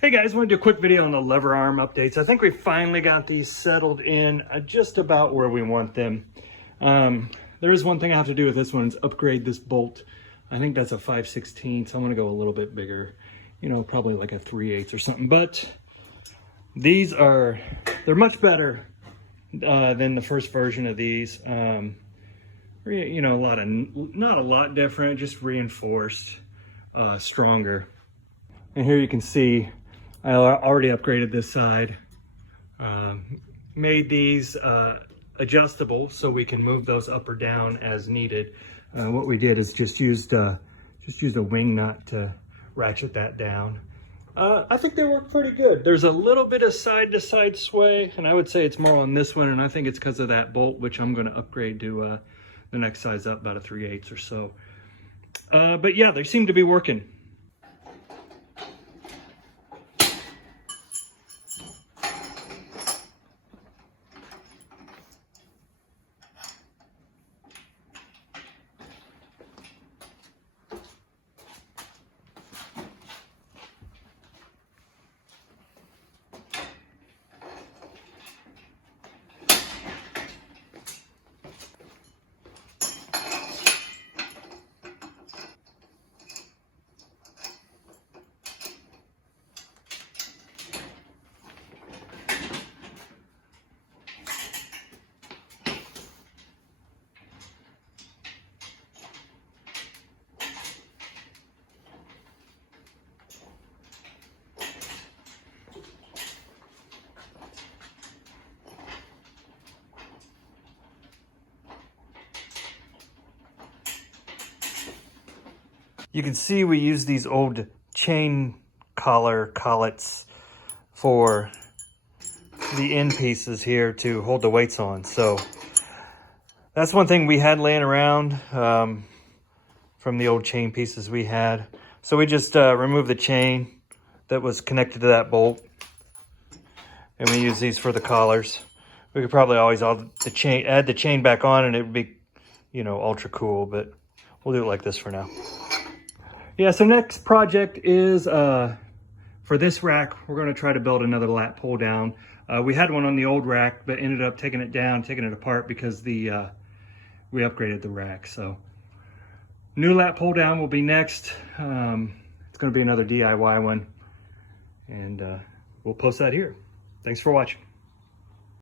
Hey guys, I want to do a quick video on the lever arm updates. I think we finally got these settled in just about where we want them. There is one thing I have to do with this one, is upgrade this bolt. I think that's a 5/16, so I'm going to go a little bit bigger, you know, probably like a 3/8 or something. But these they're much better than the first version of these. You know, not a lot different, just reinforced, stronger. And here you can see I already upgraded this side, made these adjustable so we can move those up or down as needed. What we did is just used a wing nut to ratchet that down. I think they work pretty good. There's a little bit of side-to-side sway, and I would say it's more on this one, and I think it's because of that bolt, which I'm going to upgrade to the next size up, about a 3/8 or so. But yeah, they seem to be working. You can see we use these old chain collar collets for the end pieces here to hold the weights on. So that's one thing we had laying around from the old chain pieces we had. So we just removed the chain that was connected to that bolt, and we use these for the collars. We could probably always add the chain back on, and it would be, you know, ultra cool, but we'll do it like this for now. Yeah, so next project is for this rack, we're going to try to build another lat pull down. We had one on the old rack, but ended up taking it down, taking it apart because we upgraded the rack. So new lat pull down will be next. It's going to be another DIY one, and we'll post that here. Thanks for watching.